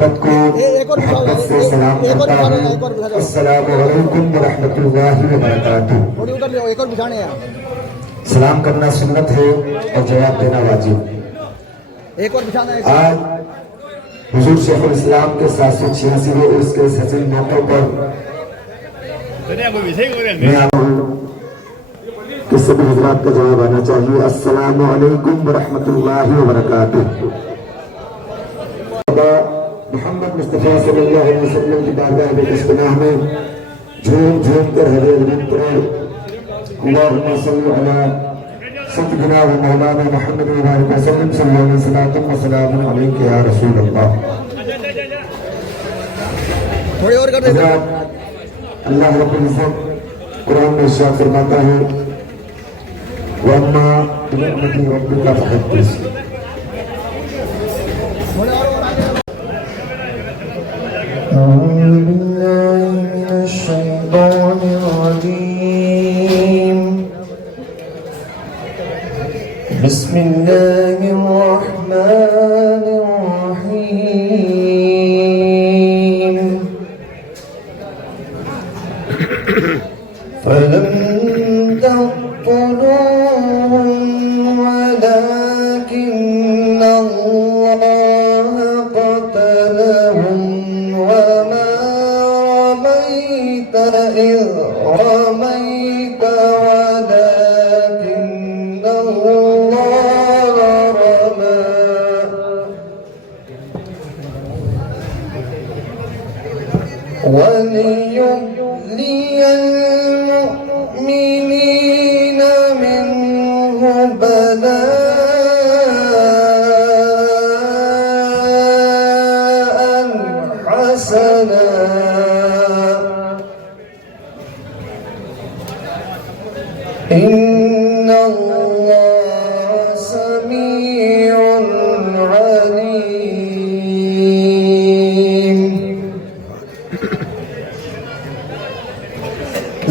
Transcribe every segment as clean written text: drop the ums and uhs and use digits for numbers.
ایک اور محبت سے سلام کرتا ہوں. السلام علیکم ورحمۃ اللہ وبرکاتہ. تھوڑی ادھر لے ایک اور بچھانے ہیں. سلام کرنا سنت ہے اور جواب دینا واجب. ایک اور بچھانا ہے. آج حضور شیخ الاسلام کے 786ویں عرس کے اس حسین موقع پر میں آیا ہوں کہ سبھی حضرات کا جواب آنا چاہیے. السلام علیکم ورحمۃ اللہ وبرکاتہ. محمد مصطفیٰ صلی اللہ علیہ وسلم کی بارگاہ بسپناہ میں جھوم جھوم کر ہر ایک پڑھیں. اللہم صلی علی سیدنا و مولانا محمد وبارک وسلم صلی اللہ علیہ وسلم و سلام علیک یا رسول اللہ. تھوڑی اور کر دیں. اللہ رب العزت قرآن میں ارشاد فرماتا ہے وَأَمَّا بِنِعْمَةِ رَبِّكَ فَحَدِّثْ. أعوذ بالله من الشيطان الرجيم. بسم الله الرحمن الرحيم. فلم تقتلوهم ولكن الله قتلهم وما رميت إذ رميت ولكن الله رمى وليبلي المؤمنين منه بلاء حسنا إن الله سميع عليم.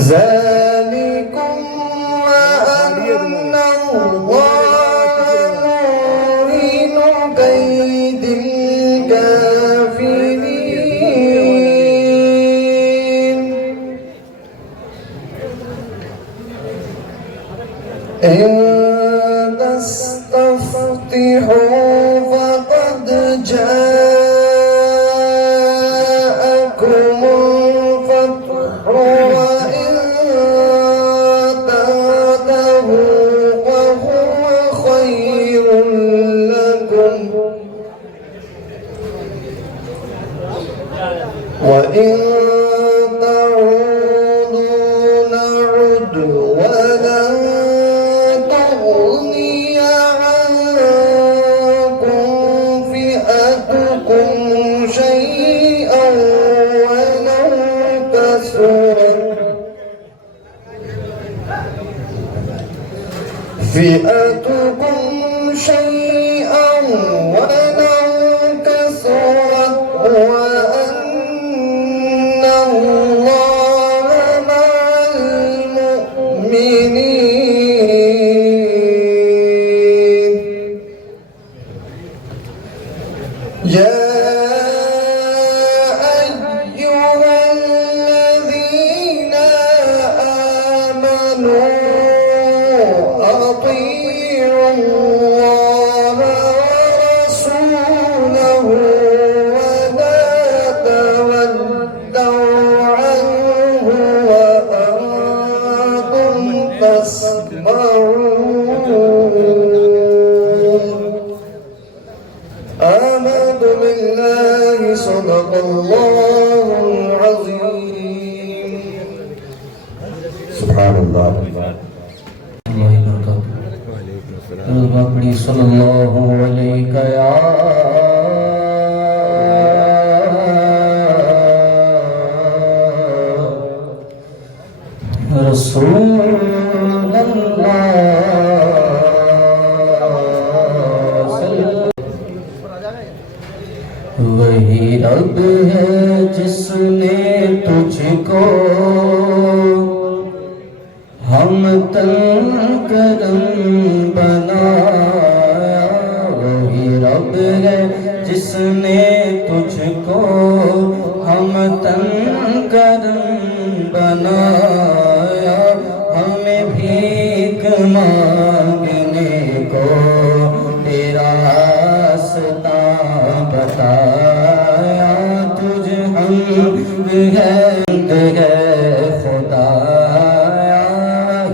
ذلكم وأن الله موهن كيد الكافرين. إن تستفتحوا فقد جاءكم الفتح وإن تنتهوا فهو خير لكم وإن تعودوا نعد ولن تغني عنكم فئتكم شيئا ولو كثرت. فئتكم شيئا ولو كثرت وأن الله مع المؤمنين. يا أيها الذين آمنوا أطيعوا الله ورسوله ولا تولوا عنه وأنتم تسمعون. آمنت بالله صدق الله العظيم. سبحان الله. صلی اللہ علیہ یا رسول اللہ. وہی رب ہے جس نے تجھ کو ہم تن کرم بنایا. وہی رب ہے جس نے تجھ وطن کرم بنایا، ہمیں بھیک مانگنے کو تیرا راستہ بتایا، تجھ حمد ہے خدایا،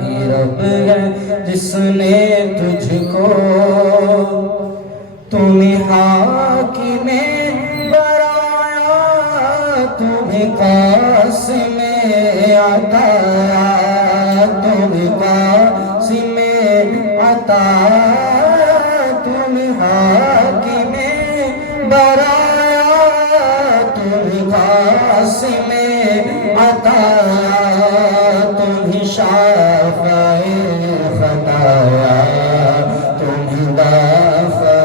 ہی رب ہے جس نے تجھ کو تمہیں حاکم برایا، تمہیں قاسم عطایا، تمہیں قاسم عطایا، تمہیں حاکم برایا، تمہیں قاسم عطایا، تمہیں شافع خطایا، تمہیں دافع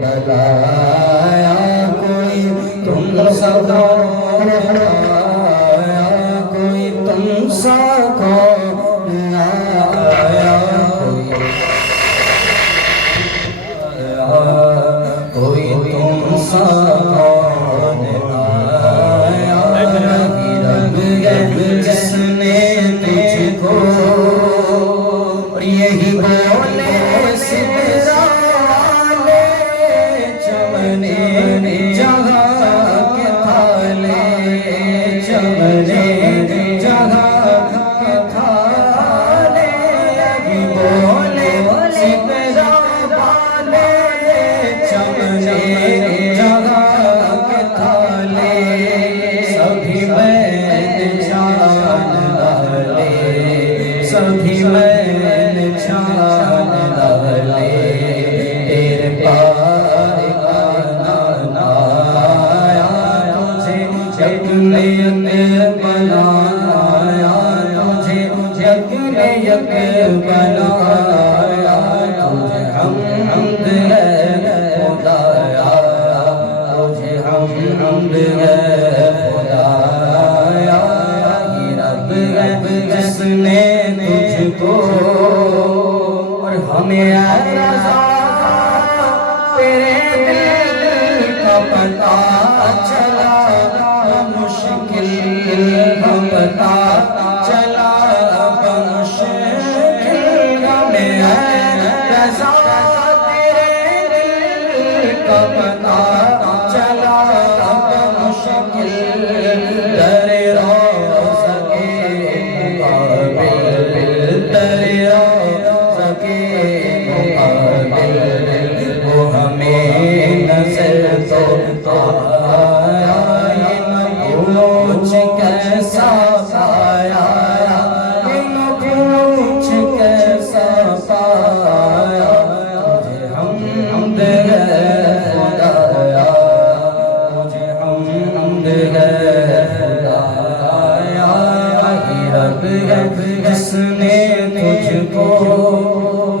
بلایا، کوئی تم سا کون آیا، کوئی تم سا کون آیا، کوئی تم سا کون آیا، رب ہے جس نے تجھ کو، اور یہی بولے سدرا والے چمنے جگہ کے تھالے، چمنے جگہ کے تھالے، یہی بولے سدرا والے چمنے جگہ کے تھالے، سبھی میں جان ڈالے، سبھی میں جان ڈالے، تیرے پار آنا آیا، تجھے یکن یک بنایا، تجھے یکن یک بنایا، تجھے حمد ہے خدایا، تجھے حمد ہے خدایا، یہ رب ہے جس نے تجھ کو، اور ہمیں اے رضا تیرے دل کا پتہ چلا، مشکل کا پتہ چلا، بمشکل ہمیں اے رضا تیرے دل کا پتہ چلا، بمشکل در روضہ کے مقابل، در روضہ کے مقابل، وہ ہمیں نظر تو آیا، پوچھ کیسا پایا، پوچھ کیسا پایا، تجھے حمد ہے خدایا، تجھے حمد ہے خدایا، یہ رب ہے جس نے تجھ کو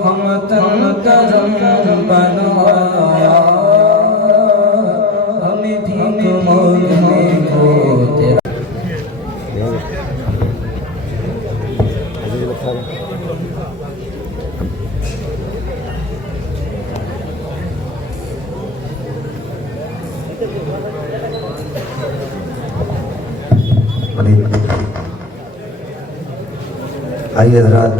ہم تن کرم بنایا، ہمیں بھیک مانگنے کو تیرا آئیے حضرات،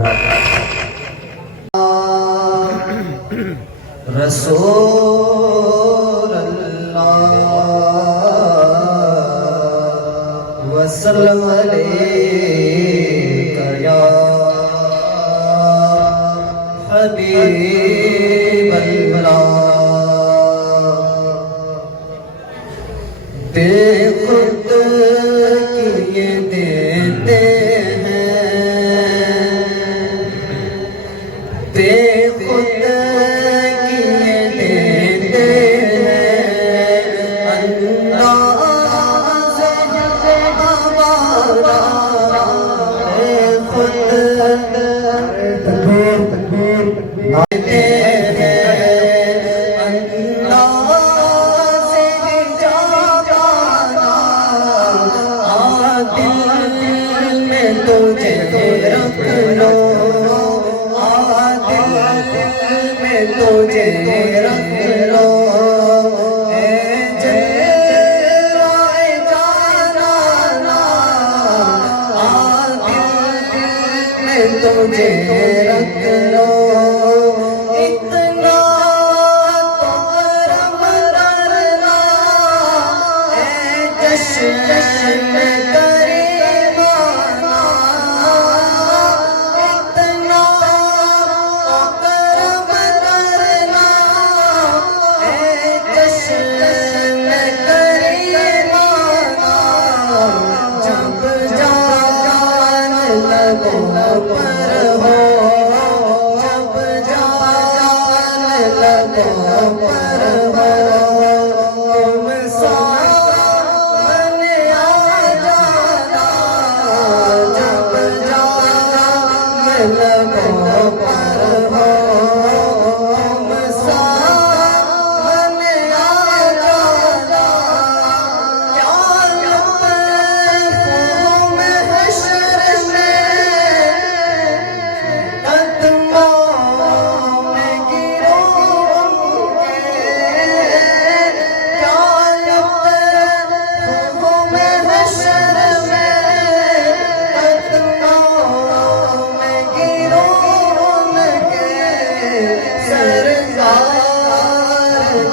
رسول اللہ وسلم علیک یا حبیب اللہ، بے خود کیے دیتے ہیں، بے خود کیے دیتے ہیں، انداز ہمارا بے خود دیتے ہیں، انداز جانا دل میں تجھے رکھ لو، دل میں تجھے رکھ لو، اے جلوہ جانا تجھے رکھ لو اتنا تو کرم کرنا اے جشن کریمانہ اتنا تو کرم کرنا اے جشن کریمانہ جب جان لگوں پر ہو جب جان لگوں پر ہو تم سامنے آ جانا جب جان لگوں پر ہو تم سامنے آ جانا کیا لطف میں حشر میں قدموں میں گروں گے کیا لطف میں حشر میں قدموں میں گروں گے سرکار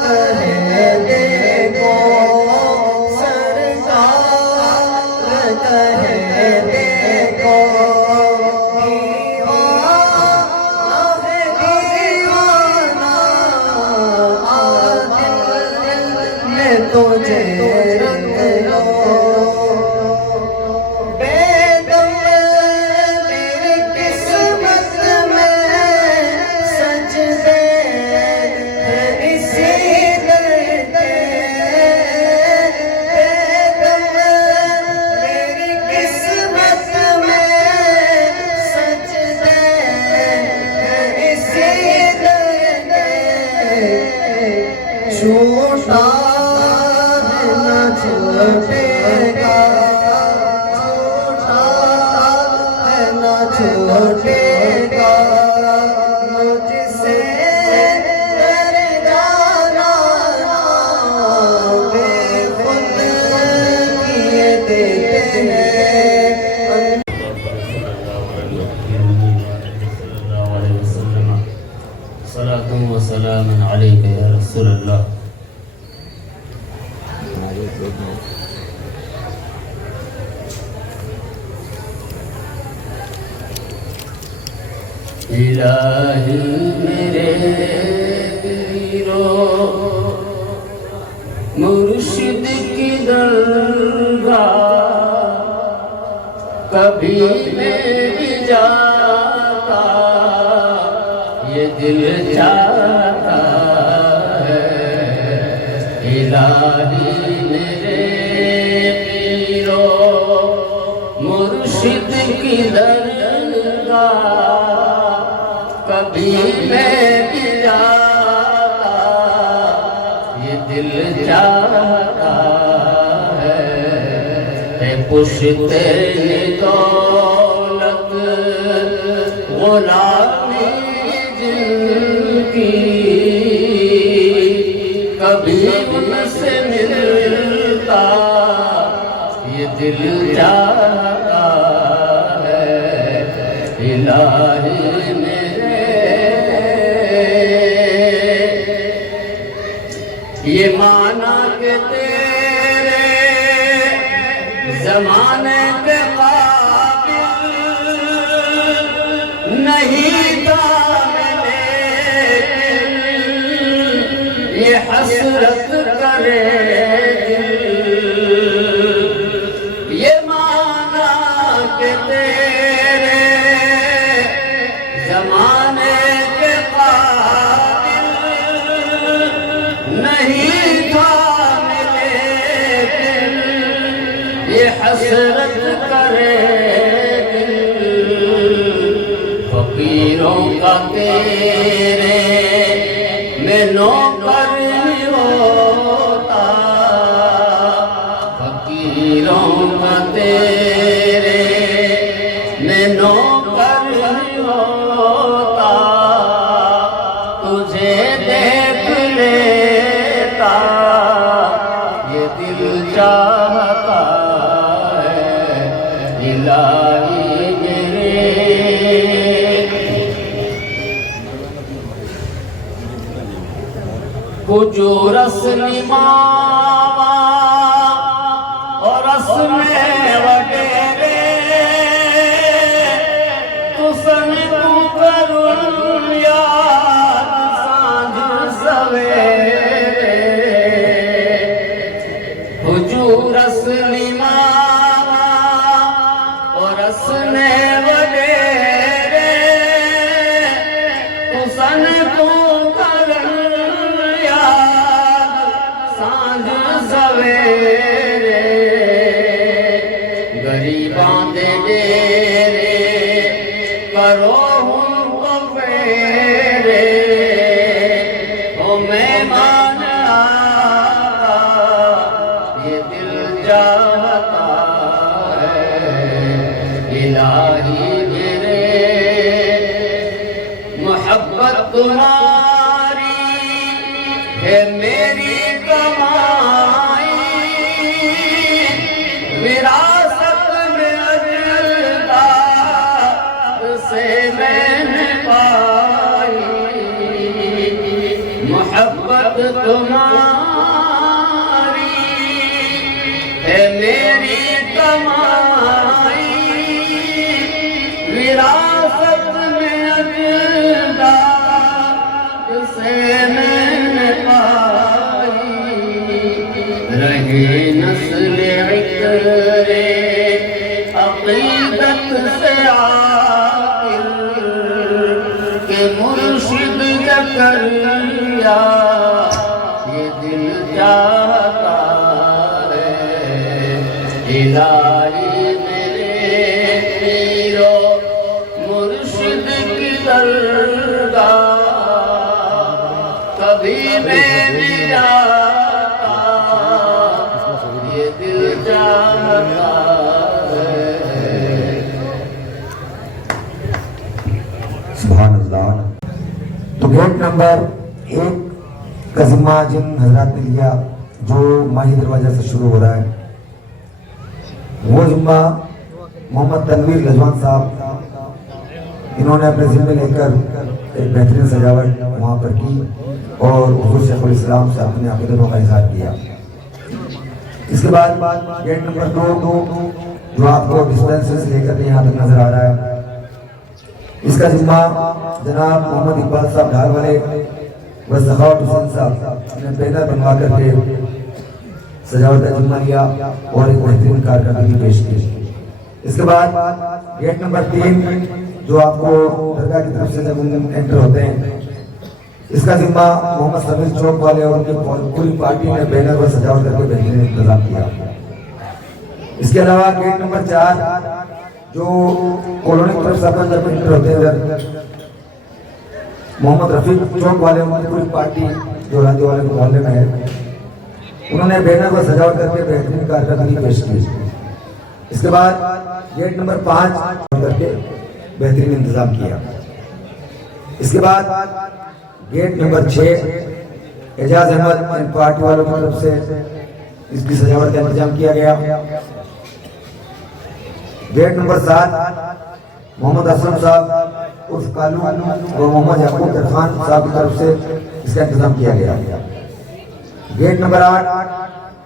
کہے دیکھو سرکار کہے دیکھو تجھے رکھ لو بے دم تیری قسمت میں سجدے اسی در کے بے دم تیری قسمت میں سجدے اسی در کے چھوٹا نہ چھوٹے گا چھوٹا نہ چھوٹے گا مجھ سے ڈر جانا بے خود کیے دیتے ہیں صلاة وسلام عليك يا رسول الله الہی میرے پیرو مرشد کی درگاہ کبھی میری جاتا یہ دل چاہتا ہے الہی میرے پیرو مرشد کی درگاہ کبھی میں بھی جاتا یہ دل چاہتا ہے پشتے دولت غلامی جن کی کبھی ان سے ملتا یہ دل چاہتا ہے الہی میرے یہ مانا کہ تیرے زمانے کے قابل نہیں تھا لیکن یہ حسرت کرے یہ مانا کہ تیرے زمانے کے قابل نہیں تھا لیکن یہ حسرت کرے فقیروں کا تیرے میں نوکر ہوتا فقیروں کا تیرے میں نوکر ہوتا تجھے دیکھ لیتا یہ دل چاہتا ہے الہی میرے جو رسمی ماوا اور رسم وڈیرے تو سن کو کرن یاد سانجھ سویرے جو رسمی ماوا اور رسم وڈیرے تو سن کو غریباں دے ڈیرے کرو ہم کو پھیرے او مہمان آقا یہ دل چاہتا ہے الہی میرے محبت تمہاری ہے میری کمائی وراثت میں اجداد سے میں نے پائی محبت تمہاری ہے میری کمائی وراثت میں اجداد سے میں نے پائی رہے نسل عطرے عقیدت سے عاقل کہ مرشد زکریا یہ دل چاہتا ہے الہی میرے پیرو مرشد کی درگاہ کبھی میں نہیں جاتا یہ دل چاہتا ہے سبحان اللہ. تو گیٹ نمبر 1 کا ذمہ جن حضرات نے لیا جو ماہی دروازہ سے شروع ہو رہا ہے وہ ذمہ محمد تنویر لجوان صاحب انہوں نے اپنے ذمہ لے کر ایک بہترین سجاوٹ وہاں پر کی اور حضور شیخ الاسلام سے اپنے عقیدتوں کا اظہار کیا. اس کے بعد گیٹ نمبر 2 جو آپ کو ڈسپینسری سے لے کر یہاں تک نظر آ رہا ہے اس کا ذمہ جناب محمد اقبال صاحب ڈھال والے و سخاوت حسین صاحب نے بینر بنوا کر کے سجاوٹ کا ذمہ لیا اور ایک بہترین کارکردگی پیش کی. اس کے بعد گیٹ نمبر 3 جو آپ کو درگاہ کی طرف سے جب انٹر ہوتے ہیں اس کا ذمہ محمد سمیع چوک والے اور ان کی پوری پارٹی نے بینر و سجاوٹ کر کے بہترین انتظام کیا. اس کے علاوہ گیٹ نمبر 4 جو کالونی کی طرف سے اپنے اندر انٹر ہوتے ہیں محمد رفیق چوک والے ان کی پوری پارٹی جو راجی والے کے محلے میں ہے انہوں نے بینر و سجاوٹ کر کے بہترین کارکردگی پیش کی. اس کے بعد گیٹ نمبر 5 کر کے بہترین انتظام کیا. اس کے بعد گیٹ نمبر 6 اعجاز احمد ان پارٹی والوں کی طرف سے اس کی سجاوٹ کا انتظام کیا گیا. گیٹ نمبر 7 محمد اسلم صاحب عرف کالو اور محمد یعقوب خان صاحب کی طرف سے اس کا انتظام کیا گیا. گیٹ نمبر 8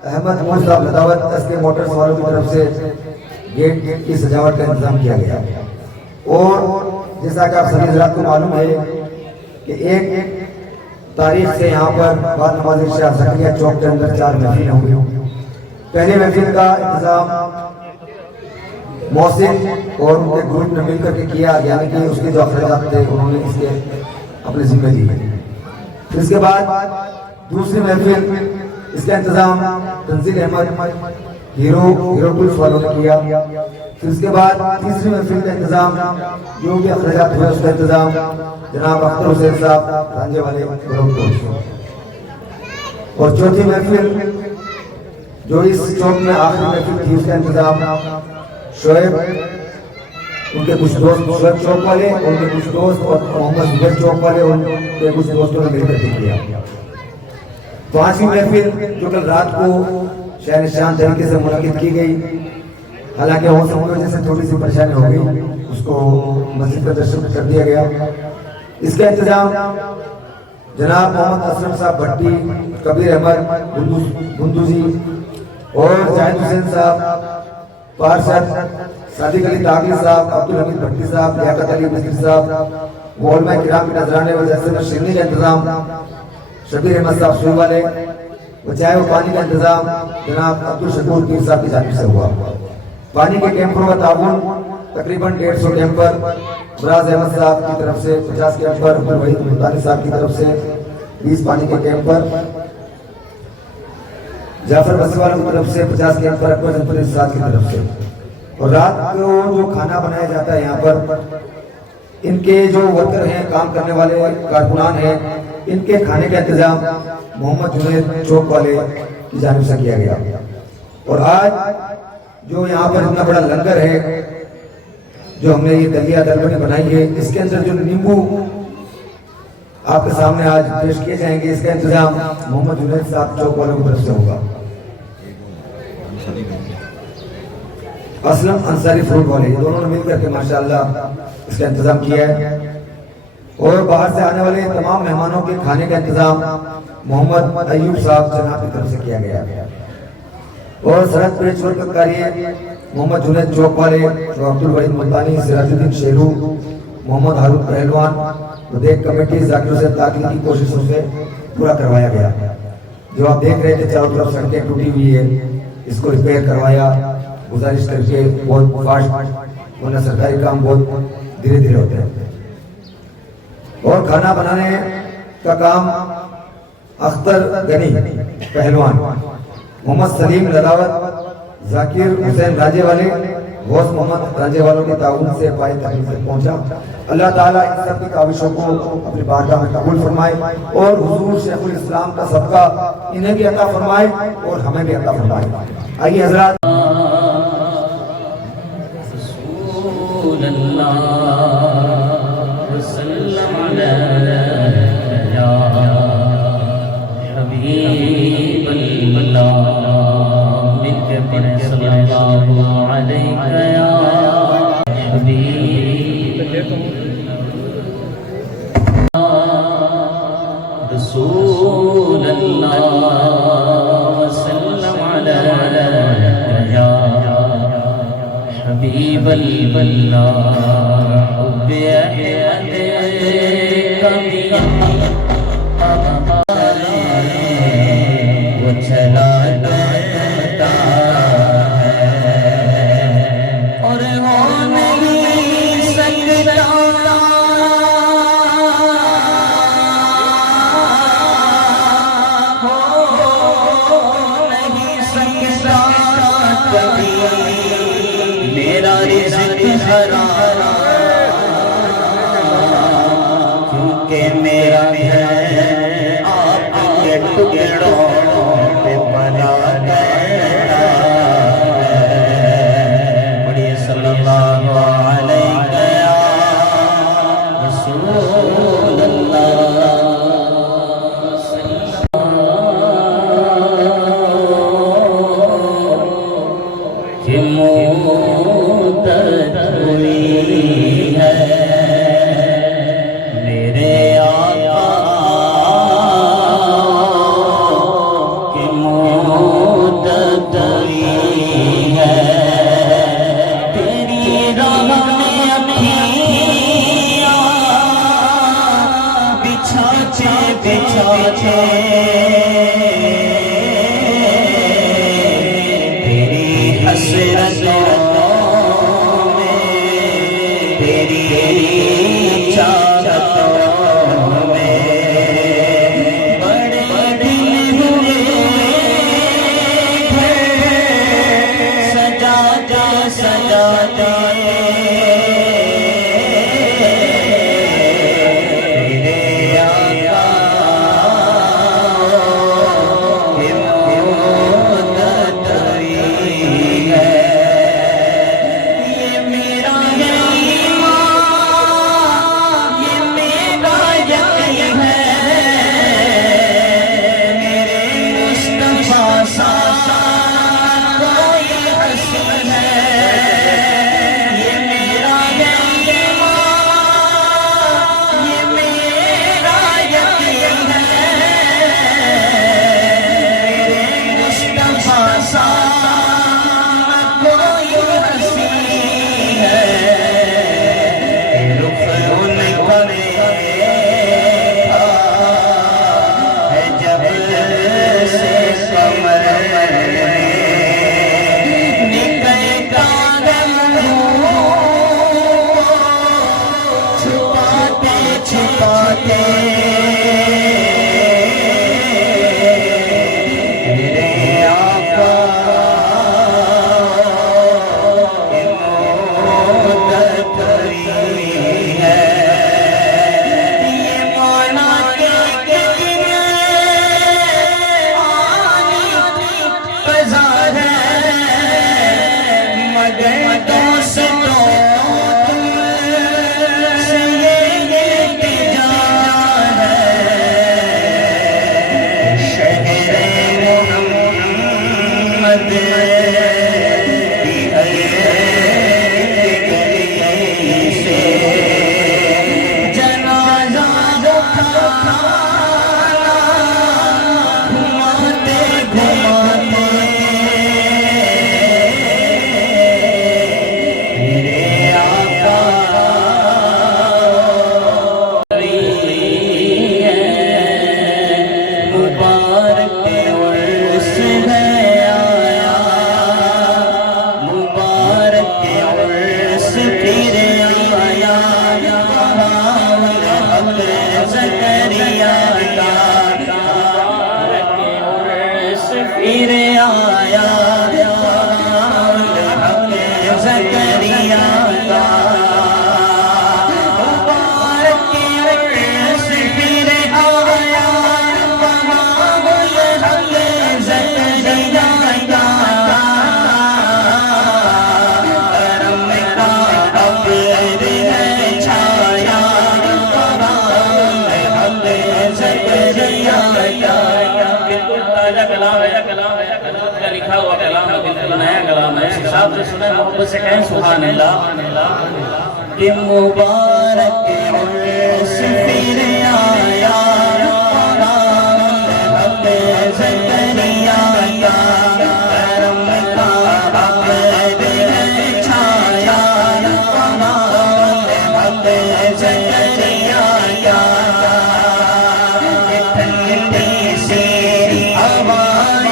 احمد مور صاحب لداوت اس کے موٹرز والوں کی طرف سے گیٹ کی سجاوٹ کا انتظام کیا گیا. اور جیسا کہ آپ سبھی حضرات کو معلوم ہے کہ ایک تاریخ سے یہاں پر بعد نماز شاہ زکریا چوک کے اندر 4 محفلیں ہوئی. پہلے محفل کا انتظام محسن اور ان کے گروپ نے مل کر کے کیا یعنی کہ اس کے جو اخراجات تھے انہوں نے اس کے اپنے ذمہ لیے. اس کے بعد دوسری محفل اس کا انتظام تنزیل احمد ہیرو پولیس والوں نے کیا. اس کے بعد تیسری محفل کا انتظام جو بھی اخراجات ہوئے اس کا انتظام جناب اختر حسین صاحب رانجے والے گروپ کو. اور چوتھی محفل جو اس چوک میں آخری محفل تھی اس کا انتظام شعیب ان کے کچھ دوست شعیب چوک والے ان کے کچھ دوست اور محمد زبیر چوک والے ان کے کچھ دوستوں نے مل کر کے کیا. پانچویں محفل جو کل رات کو شہر شان طریقے سے منعقد کی گئی حالانکہ ہو سکتا وجہ سے تھوڑی سی پریشانی ہو گئی اس کو مسجد کا درشن کر دیا گیا. اس کا انتظام جناب محمد اسلم صاحب بھٹی، کبیر احمد گندوزی اور جاہد حسین صاحب پارشد، صادق علی تاغی صاحب، عبدالحمید بھٹی صاحب، لیاقت علی مصری صاحب، علماء کرام کے نذرانے و جلسے میں شرنی کا انتظام شبیر احمد صاحب سوئی والے و چائے و پانی کا انتظام جناب عبدالشکور پیر صاحب کی جانب سے ہوا۔ پانی کے کیمپروں کا تعاون تقریباً 150 کیمپر براز احمد صاحب کی طرف سے 50 کیمپر، وحید ملتانی صاحب کی طرف سے 20 پانی کے کیمپر، جعفر بسی والوں کی طرف سے 50 کیمپر، اکبر جنپور صاحب کی طرف سے۔ اور رات کو جو کھانا بنایا جاتا ہے یہاں پر ان کے جو ورکر ہیں، کام کرنے والے کارکنان ہیں، ان کے کھانے کا انتظام محمد جنید چوک والے کی جانب سے کیا گیا۔ اور آج جو یہاں پر اتنا بڑا لنگر ہے جو ہم نے یہ دلیا دلبنی بنائی ہے، اس کے اندر جو نیمبو آپ کے سامنے آج پیش کیے جائیں گے، اس کا انتظام محمد جنید صاحب چوک والوں کی طرف سے ہوگا۔ اسلم انصاری فروٹ والے، یہ دونوں نے مل کر کے ماشاءاللہ اس کا انتظام کیا ہے۔ اور باہر سے آنے والے تمام مہمانوں کے کھانے کا انتظام محمد ایوب صاحب جناب کی طرف سے کیا گیا۔ اور سرحد پیچ ورک کاری محمد جنید چوک والے، عبدالوحید ملتانی، سراج الدین شیرو، محمد ہارون پہلوان، دیکھ کمیٹی ذاکر حسین تاقی کی کوششوں سے پورا کروایا گیا۔ جو آپ دیکھ رہے تھے چاروں طرف سڑکیں ٹوٹی ہوئی ہے، اس کو ریپیئر کروایا، گزارش کر کے بہت فاسٹ، ورنہ سرکاری کام بہت دھیرے دھیرے ہوتے ہیں۔ اور کھانا بنانے کا کام اختر غنی پہلوان، محمد سلیم لداوت، ذاکر حسین راجے والے، غوث محمد راجے والوں کے تعاون سے پائے تحریر سے پہنچا۔ اللہ تعالیٰ ان سب کی کاوشوں کو اپنی بارگاہ میں قبول فرمائے اور حضور شیخ الاسلام کا صدقہ انہیں بھی عطا فرمائے اور ہمیں بھی عطا فرمائے۔ آئیے حضرات، رسول اللہ وسلم علیہ حبیب اللہ، مل کے پڑھیں صلی اللہ علیہ یا حبیب رسول اللہ وسلم علیہ یا حبیب اللہ، حب احمد کبھی وہ چلا جاتا ہے اور ہو نہیں سکتا، ہو نہیں سکتا کبھی میرا رزق حرام، کیونکہ میرا ہے آپ کے ٹکڑوں پہ بنا کرتا ہے۔ پڑھیے صلی اللہ علیہ یا رسول اللہ، کہ مدت ہوئی ہے میرے آقا کہ مدت ہوئی ہے، تیری راہ میں اکھیاں چھپاتے میرے آقا مدت ہوئی ہے یہ مولا کے دن آنی قضا ہے مگر دوستوں لکھا ہوا کلام ہے بالکل نیا کلام ہے صاحب سے سنیں محبت سے کہیں سبحان اللہ کہ مبارک عرس پھر آیا حق زکریا کا کرم کا عقد ہے چھایا حق زکریا کا ٹھنڈی سی ہوائیں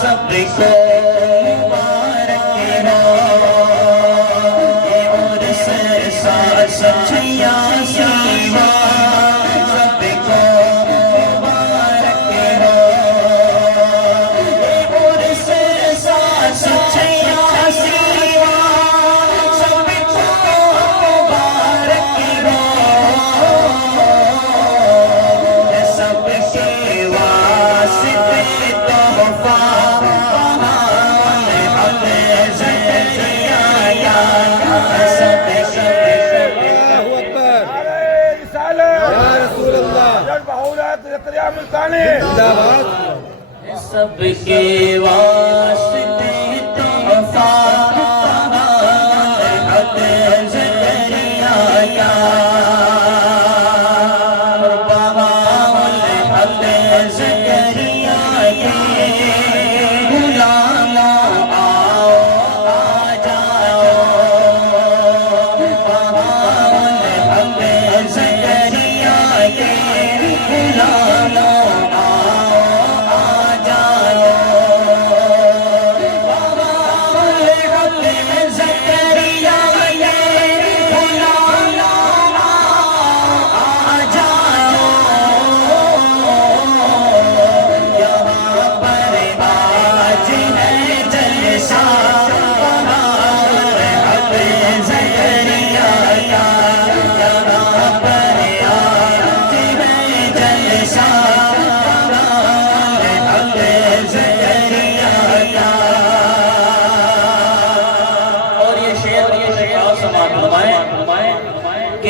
سب کو مبارک ہو اور سچیا سیوا سب کو مبارک ہو اور سچیا سیوا سب کو مبارک ہو سب کے واسطے تحفہ سب کے واسطے تحفہ حق زکریا کا حق زکریا کے غلام آؤ آ جاؤ حق زکریا کے غلام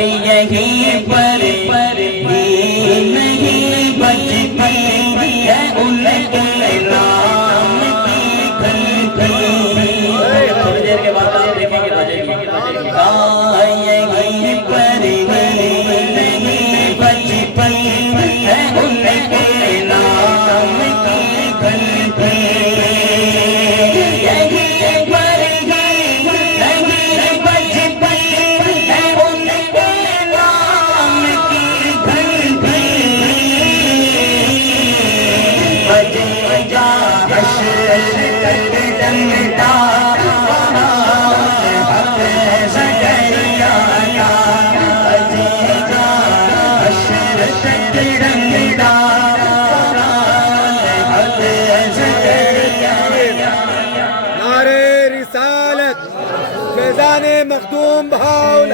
کہ یہیں پر بھی نہیں بجتی ہے ان کے نام کی گھنٹی. تھوڑی دیر کے بعد آپ دیکھیں گے بجے گی. یہیں پر بھی نہیں بجتی ہے ان کے نام کی گھنٹی. نعرے رسالت فیضان مخدوم بہاول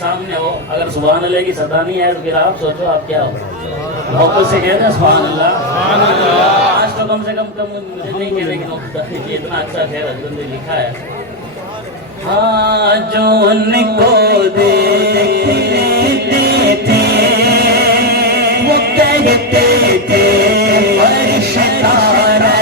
سامنے ہو. اگر سبحان اللہ کی صدا نہیں ہے تو پھر آپ سوچو آپ کیا ہو. محبت سے کہتے ہیں سبحان اللہ. آج تو کم سے کم مجھے نہیں کہنے کی اتنا اچھا شعر حضرت نے لکھا ہے. ہاں جو ان کو دیکھتے تھے وہ کہتے تھے فرشتہ ہے.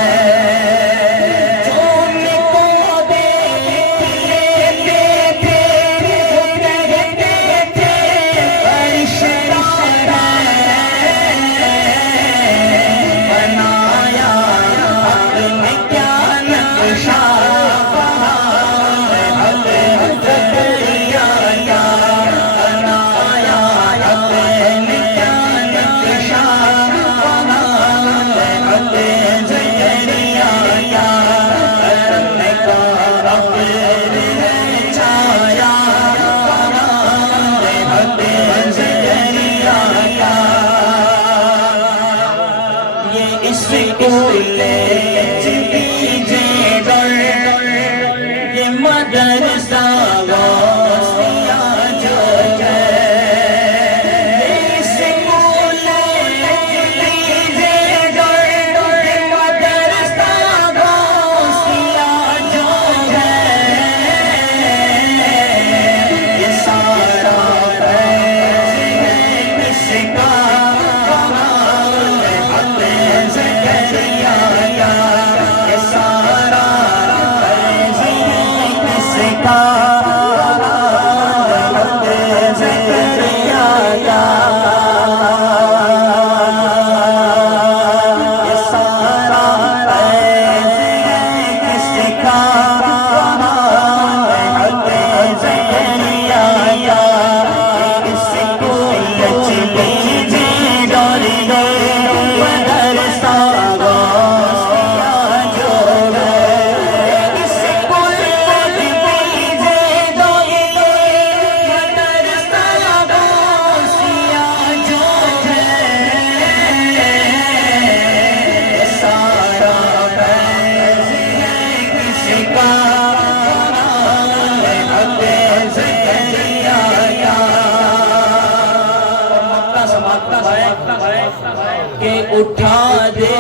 کہ اٹھا دے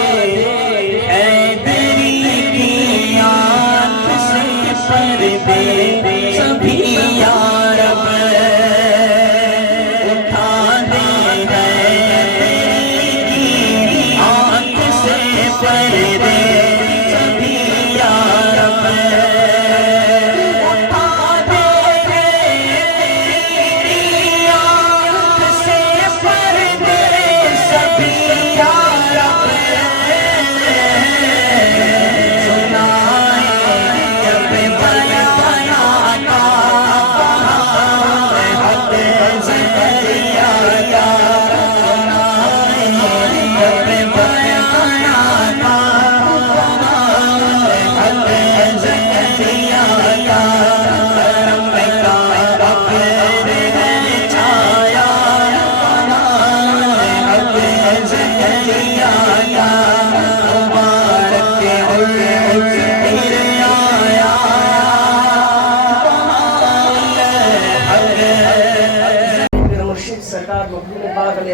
حیدری کی آنکھ سے پردے سبھی یا رب.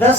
10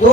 2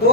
2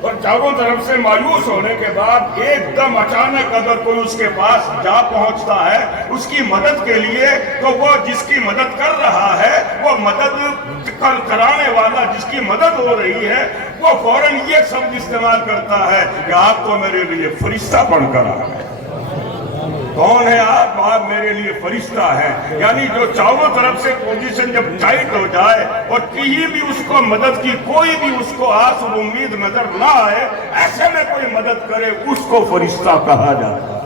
اور چاروں طرف سے مایوس ہونے کے بعد ایک دم اچانک اگر کوئی اس کے پاس جا پہنچتا ہے اس کی مدد کے لیے، تو وہ جس کی مدد کر رہا ہے، وہ مدد کرانے والا جس کی مدد ہو رہی ہے، وہ فوراً یہ شبد استعمال کرتا ہے کہ آپ تو میرے لیے فرشتہ بن کر آ گئے۔ کون ہے آپ؟ آپ میرے لیے فرشتہ ہے۔ یعنی جو چاروں طرف سے پوزیشن جب ٹائٹ ہو جائے اور کہیں بھی اس کو مدد کی کوئی بھی اس کو آس اور امید نظر نہ آئے، ایسے میں کوئی مدد کرے، اس کو فرشتہ کہا جاتا ہے۔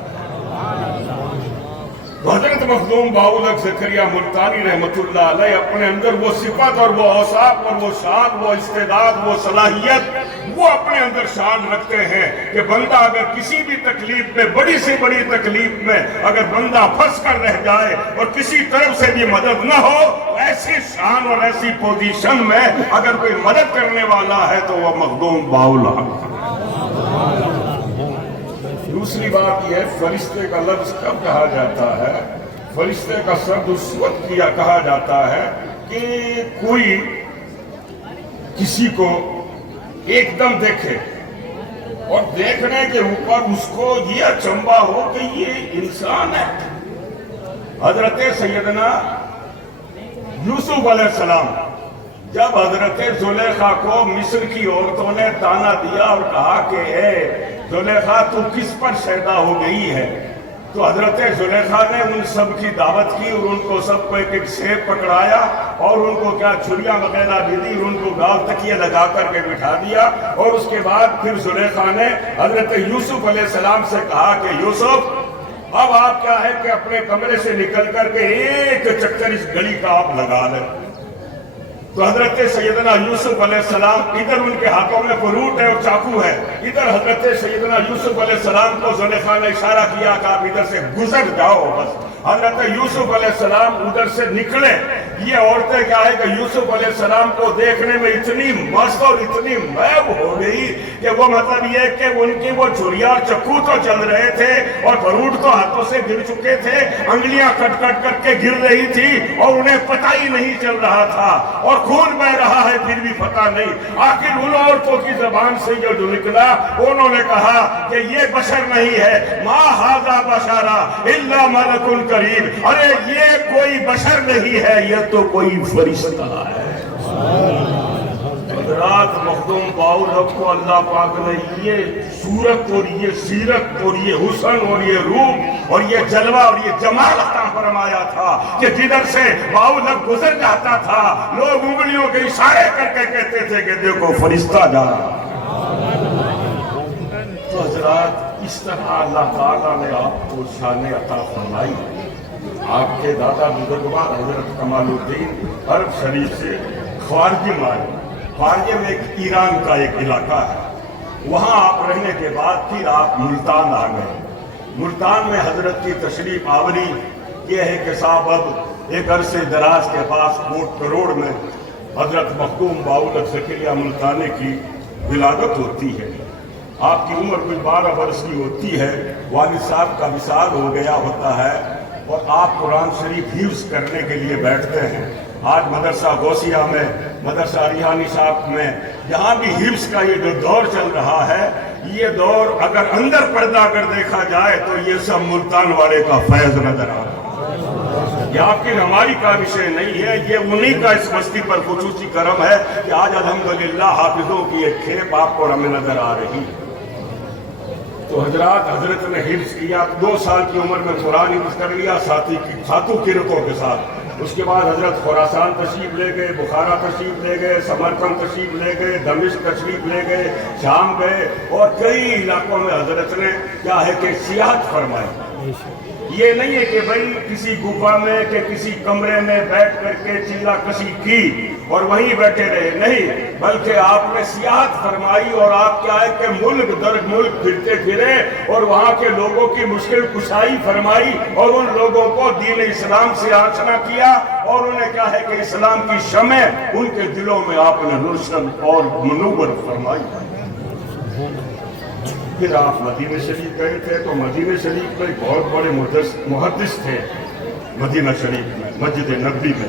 حضرت مخدوم باؤلک زکریا ملتانی رحمت اللہ علیہ اپنے اندر وہ صفت اور وہ اوصاف اور وہ شان، وہ استعداد، وہ صلاحیت وہ اپنے اندر شان رکھتے ہیں کہ بندہ اگر کسی بھی تکلیف میں، بڑی سے بڑی تکلیف میں اگر بندہ پھنس کر رہ جائے اور کسی طرف سے بھی مدد نہ ہو، ایسی شان اور ایسی پوزیشن میں اگر کوئی مدد کرنے والا ہے تو وہ مخدوم باؤلک۔ دوسری بات یہ، فرشتے کا لفظ کب کہا جاتا ہے؟ فرشتے کا شبد اس وقت کہا جاتا ہے کہ کوئی کسی کو ایک دم دیکھے اور دیکھنے کے اوپر اس کو یہ اچنبھا ہو کہ یہ انسان ہے۔ حضرت سیدنا یوسف علیہ السلام جب حضرت زلیخا کو مصر کی عورتوں نے تانا دیا اور کہا کہ اے زلیخا تو کس پر شیدا ہو گئی ہے، تو حضرت زلیخا نے ان سب کی دعوت کی اور ان کو سب کو ایک ایک سیب پکڑایا اور ان کو کیا چھریاں وغیرہ بھی دی اور ان کو گال تکیے لگا کر کے بٹھا دیا، اور اس کے بعد پھر زلیخا نے حضرت یوسف علیہ السلام سے کہا کہ یوسف اب آپ کیا ہے کہ اپنے کمرے سے نکل کر کے ایک چکر اس گلی کا آپ لگا لیں۔ تو حضرت سیدنا یوسف علیہ السلام، ادھر ان کے ہاتھوں میں فروٹ ہے اور چاقو ہے، ادھر حضرت سیدنا یوسف علیہ السلام کو زلیخا نے اشارہ کیا کہ آپ ادھر سے گزر جاؤ بس۔ حضرت یوسف علیہ السلام ادھر سے نکلے۔ یہ عورتیں کیا ہے کہ یوسف علیہ السلام کو دیکھنے میں اتنی مست اور اتنی محب ہو گئی کہ وہ مطلب یہ کہ ان کی وہ چھریاں اور چکو تو چل رہے تھے اور فروٹ تو ہاتھوں سے گر چکے تھے، انگلیاں کٹ کٹ کر کے گر رہی تھی اور انہیں پتہ ہی نہیں چل رہا تھا، اور خون بہ رہا ہے پھر بھی پتہ نہیں۔ آخر ان عورتوں کی زبان سے جو نکلا، انہوں نے کہا کہ یہ بشر نہیں ہے، ما ھذا بشرا الا ملک کریم، ارے یہ کوئی بشر نہیں ہے، یہ تو کوئی فرشتہ ہے۔ حضرات مخدوم باؤلک کو اللہ پاک نے یہ صورت اور یہ سیرت اور یہ حسن اور یہ روح اور یہ جلوہ اور یہ جمال عطا فرمایا تھا کہ جدھر سے باؤلک گزر جاتا تھا لوگ انگلیوں کے اشارے کر کے کہتے تھے کہ دیکھو فرشتہ جا رہا۔ تو حضرات اس طرح اللہ تعالیٰ نے آپ کو شان عطا فرمائی۔ آپ کے دادا بزرگوار حضرت کمال الدین عرب شریف سے خوارزم آئے۔ خوارزم ایک ایران کا ایک علاقہ ہے، وہاں آپ رہنے کے بعد پھر آپ ملتان آ گئے۔ ملتان میں حضرت کی تشریف آوری یہ ہے کہ صاحب اب ایک عرصے دراز کے پاس کوٹ کروڑ میں حضرت مخدوم باؤلک زکریا ملتانی کی ولادت ہوتی ہے۔ آپ کی عمر کوئی 12 برس کی ہوتی ہے، والد صاحب کا وصال ہو گیا ہوتا ہے اور آپ قرآن شریف حفظ کرنے کے لیے بیٹھتے ہیں۔ آج مدرسہ غوثیہ میں، مدرسہ ریحانی صاحب میں، جہاں بھی حفظ کا یہ جو دور چل رہا ہے، یہ دور اگر اندر پردہ اگر دیکھا جائے تو یہ سب ملتان والے کا فیض نظر آ رہا ہے۔ یہ آپ کی ہماری کا وشے نہیں ہے، یہ انہی کا اس بستی پر خصوصی کرم ہے کہ آج الحمدللہ حافظوں کی ایک کھیپ آپ کو ہمیں نظر آ رہی ہے۔ تو حضرت نے حفظ کیا، 2 سال کی عمر میں قرآن حفظ کر لیا ساتوں قرتوں کے ساتھ۔ اس کے بعد حضرت خراسان تشریف لے گئے، بخارا تشریف لے گئے، سمرقند تشریف لے گئے، دمشق تشریف لے گئے، شام گئے اور کئی علاقوں میں حضرت نے کیا ہے کہ سیاحت فرمائی۔ یہ نہیں ہے کہ بھئی کسی گفا میں کہ کسی کمرے میں بیٹھ کر کے چلہ کشی کی اور وہیں بیٹھے رہے، نہیں، بلکہ آپ نے سیاحت فرمائی اور آپ کیا ہے کہ ملک در ملک پھرتے پھرے اور وہاں کے لوگوں کی مشکل کشائی فرمائی اور ان لوگوں کو دین اسلام سے آشنا کیا اور انہیں کیا ہے کہ اسلام کی شمع ان کے دلوں میں آپ نے روشن اور منور فرمائی۔ پھر آپ مدینہ شریف گئے تھے تو مدینہ شریف میں بہت بڑے محدث تھے، مدینہ شریف میں مسجد نبوی میں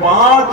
5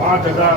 5000।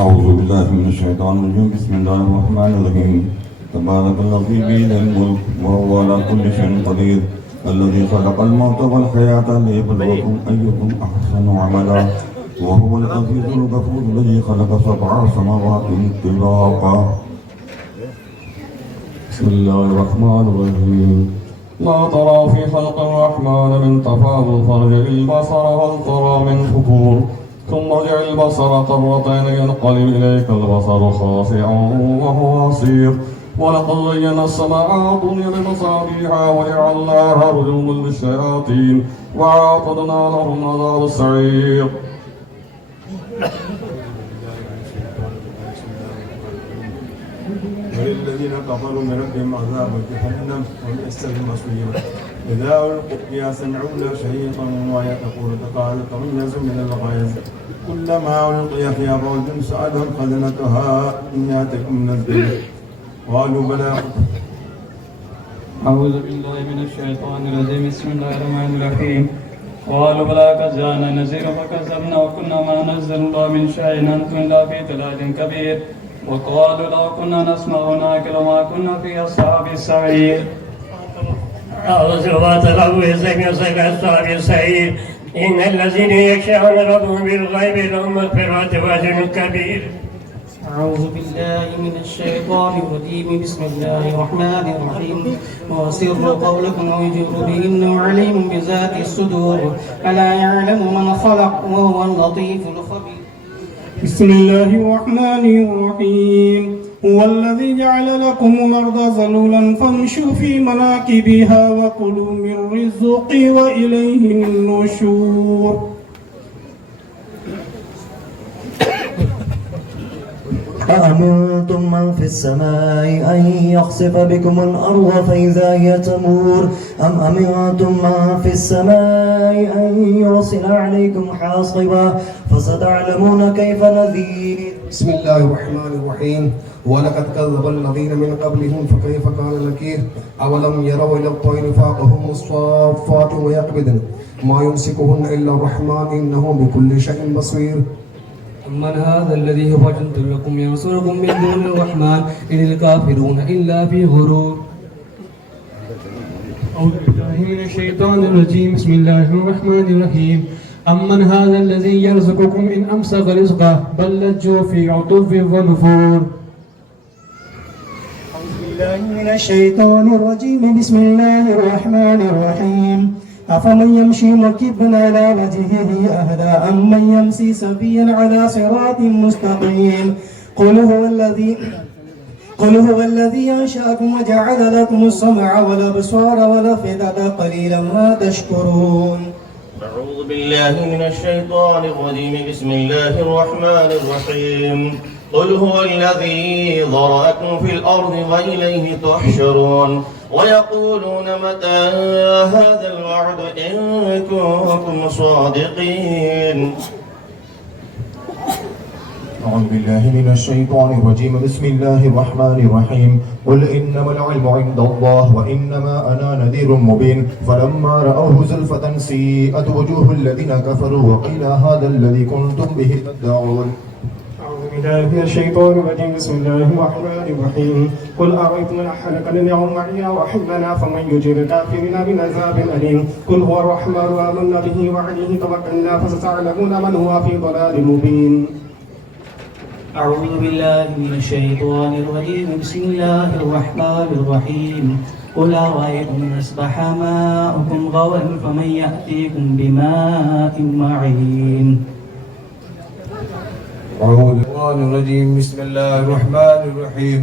أعوذ بالله من الشيطان الرجيم بسم الله الرحمن الرحيم تبارك الذي بيده الملك وهو على كل شيء قدير الذي خلق الموت والحياة ليبلوكم أيكم أحسن عملا وهو العزيز الغفور الذي خلق 7 سماوات طباقا بسم الله الرحمن الرحيم لا ترى في خلق الرحمن من تفاوت فارجع البصر هل ترى من فطور ثم ارجع البصر كرتين ينقلب إليك البصر خاسئا وهو حسير ولقد زينا السماء الدنيا بمصابيح وجعلناها رجوما للشياطين وأعتدنا لهم عذاب السعير وللذين كفروا من ربهم عذاب جهنم وبئس المصير إذا ألقوا فيها سمعوا لها شهيقا وهي تقول تكاد تميز من الغيظ كلما ألقي فيها فوج سألهم خزنتها إن يأتكم نذير قالوا بلى أعوذ بالله من الشيطان الرجيم بسم الله الرحمن الرحيم قالوا بلى قد جاءنا نذير فكذبنا وكنا ما نزل الله من شيء إن أنتم إلا في ضلال كبير وقالوا لو كنا نسمع ونعقل ما كنا في أصحاب السعير أعوذ بالله من أصحاب السعير إن الذين يخشون ربهم بالغيب لهم مغفرة وأجر كبير. أعوذ بالله من الشيطان الرجيم بسم الله الرحمن الرحيم وأسروا قولكم وأجروا به إنه عليم بذات الصدور ألا يعلم من خلق وهو اللطيف الخبير. بسم الله الرحمن الرحيم هو الذي جعل لكم الأرض ذلولا فامشوا في مناكبها وكلوا من رزقه وإليه النشور. أأمنتم من في السماء أن يخسف بكم الأرض فإذا هي تمور أم أمنتم من في السماء أن يرسل عليكم حاصبا فستعلمون كيف نذير. بسم الله الرحمن الرحيم ولقد كذب الذين من قبلهم فكيف كان نكير أولم يروا إلى الطير فوقهم الصافات ويقبضن ما يمسكهن إلا الرحمن إنه بكل شيء بصير. من هذا الذي هو جند لكم ينصركم من دون الرحمن إن الكافرون إلا في غرور. أعوذ بالله من الشيطان الرجيم بسم الله الرحمن الرحيم أمن هذا الذي يرزقكم إن أمسك رزقه بل لجوا في عتو ونفور. بالله من الشيطان الرجيم بسم الله الرحمن الرحيم أفمن يمشي مكبا على وجهه أهدى أمن يمشي سويا على صراط مستقيم قل هو الذي أنشأكم وجعل لكم السمع والأبصار والأفئدة قليلا ما تشكرون. أعوذ بالله من الشيطان الرجيم بسم الله الرحمن الرحيم قل هو الذي ذرأكم في الأرض وإليه تحشرون ويقولون متى هذا الوعد إن كنتم صادقين. أعوذ بالله من الشيطان الرجيم بسم الله الرحمن الرحيم قل إنما العلم عند الله وإنما أنا نذير مبين فلما رأوه زلفة سيئت وجوه الذين كفروا وقيل هذا الذي كنتم به تدعون. أعوذ بالله من الشيطان الرجيم بسم الله الرحمن الرحيم قل أرأيتم إن أحلقنا اليوم معي وحبنا فمن يجير الكافرين من عذاب أليم قل هو الرحمن آمنا به وعليه توكلنا فستعلمون من هو في ضلال مبين. أعوذ بالله من الشيطان الرجيم بسم الله الرحمن الرحيم قل أرأيتم إن أصبح ماؤكم غورا فمن يأتيكم بماء معين. أعوذ بالله الرجيم بسم الله الرحمن الرحيم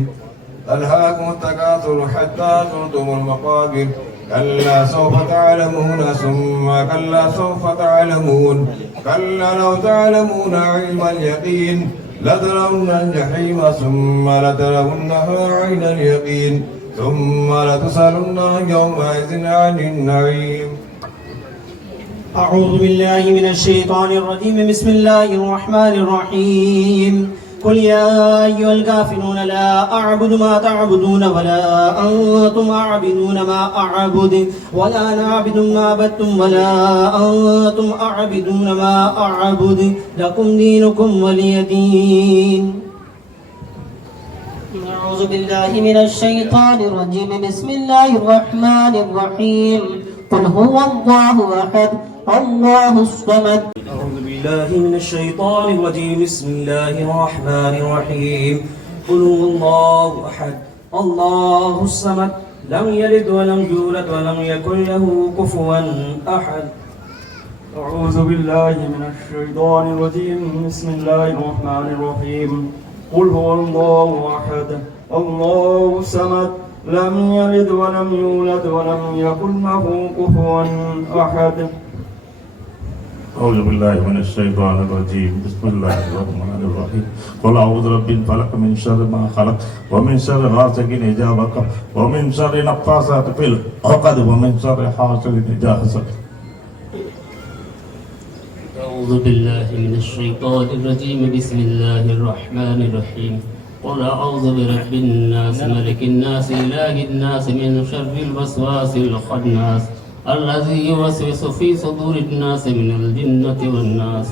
ألهاكم التكاثر حتى زرتم المقابر كلا سوف تعلمون ثم كلا سوف تعلمون كلا لو تعلمون علم اليقين لترون الجحيم ثم لترونها عين اليقين ثم لتسألن يومئذ عن النعيم. أعوذ بالله من الشيطان الرجيم بسم الله الرحمن الرحيم قل يا أيها الكافرون لا أعبد ما تعبدون ولا أنتم عابدون ما أعبد ولا أنا عابد ما عبدتم ولا أنتم عابدون ما أعبد لكم دينكم ولي دين. أعوذ بالله من الشيطان الرجيم بسم الله الرحمن الرحيم قل هو الله أحد الله الصمد. أعوذ بالله من الشيطان الرجيم بسم الله الرحمن الرحيم قل هو الله أحد الله الصمد لم يلد ولم يولد ولم يكن له كفوا أحد. أعوذ بالله من الشيطان الرجيم بسم الله الرحمن الرحيم قل هو الله أحد الله الصمد لم يلد ولم يولد ولم يكن له كفوا أحد. أعوذ بالله من الشيطان الرجيم بسم الله الرحمن الرحيم قل أعوذ برب الفلق من شر ما خلق ومن شر غاسق إذا وقب ومن شر النفاثات في العقد ومن شر حاسد إذا حسد. أعوذ بالله من الشيطان الرجيم بسم الله الرحمن الرحيم قل أعوذ برب الناس ملك الناس إله الناس من شر الوسواس الخناس الذي يوسوس في صدور الناس من الجنة والناس.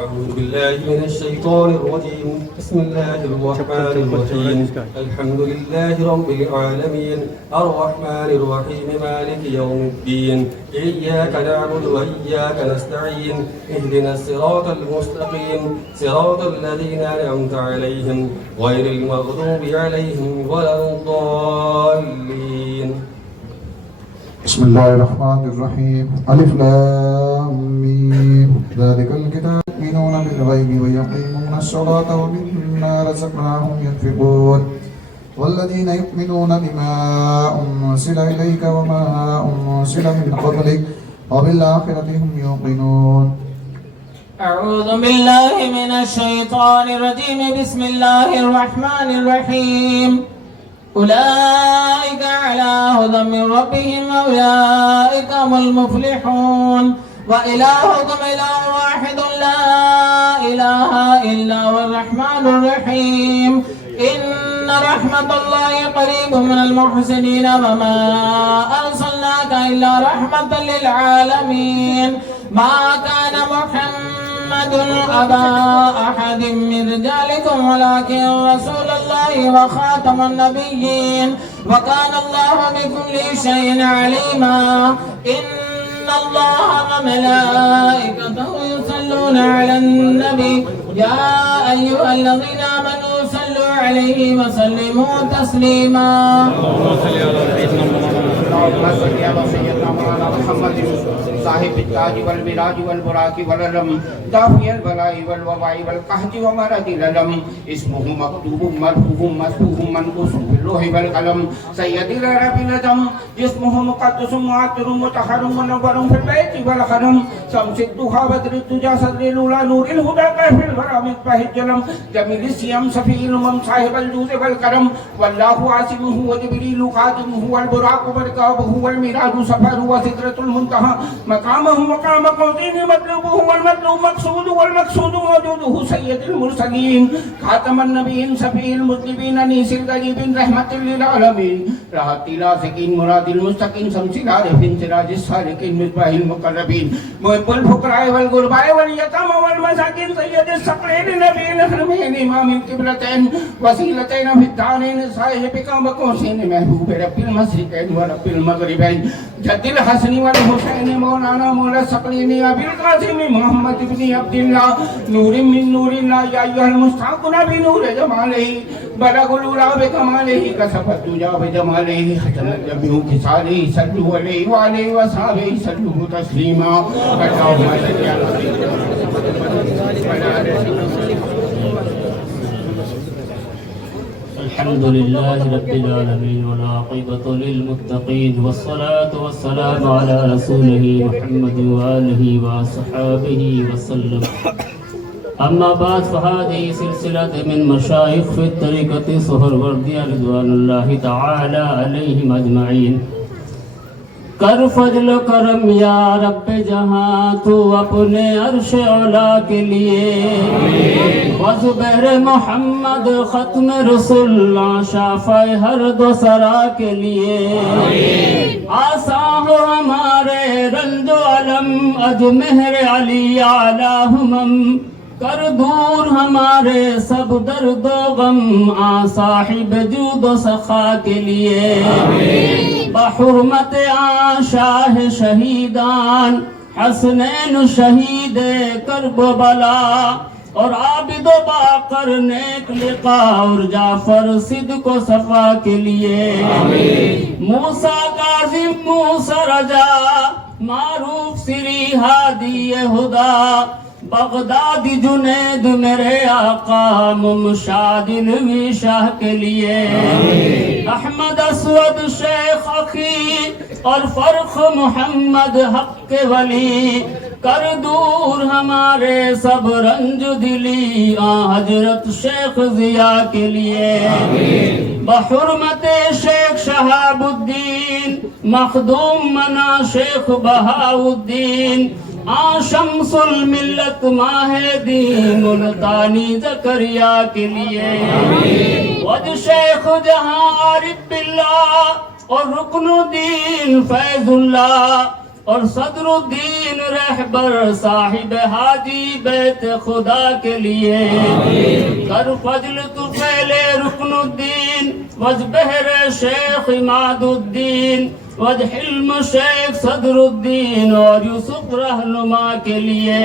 أعوذ بالله من الشيطان الرجيم بسم الله الرحمن الرحيم الحمد لله رب العالمين الرحمن الرحيم مالك يوم الدين إياك نعبد وإياك نستعين اهدنا الصراط المستقيم صراط الذين أنعمت عليهم غير المغضوب عليهم ولا الضالين. بسم الله الرحمن الرحيم ألف لام ميم ذلك الكتاب يؤمنون بالغيب ويقيمون الصلاة ومما رزقناهم ينفقون والذين يؤمنون بما أنزل إليك وما أنزل من قبلك وبالآخرة هم يوقنون. أعوذ بالله من الشيطان الرجيم بسم الله الرحمن الرحيم أولئك على هدى من ربهم أولئك هم المفلحون وإلهكم إله واحد لا إله إلا هو الرحمن الرحيم إن رحمة الله قريب من المحسنين وما أرسلناك إلا رحمة للعالمين ما كان محمد أبا أحد من رجالكم ولكن رسول الله وخاتم النبيين وكان الله بكل شيء عليما إن الله وملائكته يصلون على النبي يا أيها الذين آمنوا صلوا عليه وسلموا تسليما. صاحب التاج والمراج والبراق والعلم دافع البلاء والوباء والقحط ومرض الألم اسمه مكتوب مرفوع مسبوح منقوص في اللوح والقلم سيد العرب الأدم جسمه مقدس معطر مطهر منور في البيت والحرم شمس الضحى بدر الدجى صدر الأولى نور الهدى كهف الورى مصباح الجلم جميل الصيام شفيع الأمم صاحب الجود والكرم والله عاصمه وجبريل خادمه والبراق مركبه والمراج سفره وسدرة المنتهى مقامه مقام قوتين مطلوبه والمطلوب مقصود والمقصود موجوده سيد المرسلين خاتم النبيين شفيع المذنبين انيس الغريبين رحمة للعالمين راحة العاشقين مراد المستقيم شمس العارفين سراج السالكين مصباح المقربين محب الفقراء والغرباء واليتامى والمساكين سيد الثقلين نبيين الحرمين امام القبلتين وسيلتين في الدارين صاحب قام قوسين محبوب رب المشرقين ورب المغربين جد الحسن والحسين مولانا مولا الثقلين ابي القاسم محمد بن عبد الله نور من نور الله يا ايها المستحقون بنور جماله بلغ الأولى بكماله كسف الدجى بجماله ختم الجميع كساله صلوا عليه وعليه وصحبه صلوا تسليما. اللهم صل على الحمد لله رب العالمين والعاقبة للمتقين والصلاة والسلام على رسوله محمد وآله وصحابه وسلم. أما بعد فهذه سلسلة من مشايخ في الطريقة سہروردیہ رضوان اللہ تعالی علیہم اجمعین. کر فضل و کرم یا رب جہاں تو اپنے عرش اولا کے لیے وزبیر محمد ختم رسول شافع ہر دو سرا کے لیے آساں ہو ہمارے رنج و علم اج مہر علی اعلی ہمم کر دور ہمارے سب درد و غم صاحب جود و سخا کے لیے بحرمت شاہ شہیدان حسنین شہید کرب و بلا اور عابد و باقر نیک لقا اور جعفر صدق و صفا کے لیے موسیٰ کاظم موسیٰ رجا معروف سری ہادی ہدا بغداد جنید میرے آقا ممشاد نوی شاہ کے لیے احمد اسود شیخ اخی اور فرخ محمد حق کے ولی کر دور ہمارے سب رنج دلی حضرت شیخ ضیاء کے لیے بحرمت شیخ شہاب الدین مخدوم منا شیخ بہاؤالدین شمس الملت ماہ دین ملتانی زکریا کے لیے وج شیخ جہاں عارف باللہ اور رکن الدین فیض اللہ اور صدر الدین رہبر صاحب حاجی بیت خدا کے لیے کر فضل طفیل رکن الدین وج بہر شیخ عماد الدین وج حلم شیخ صدر الدین اور یوسف رہنما کے لیے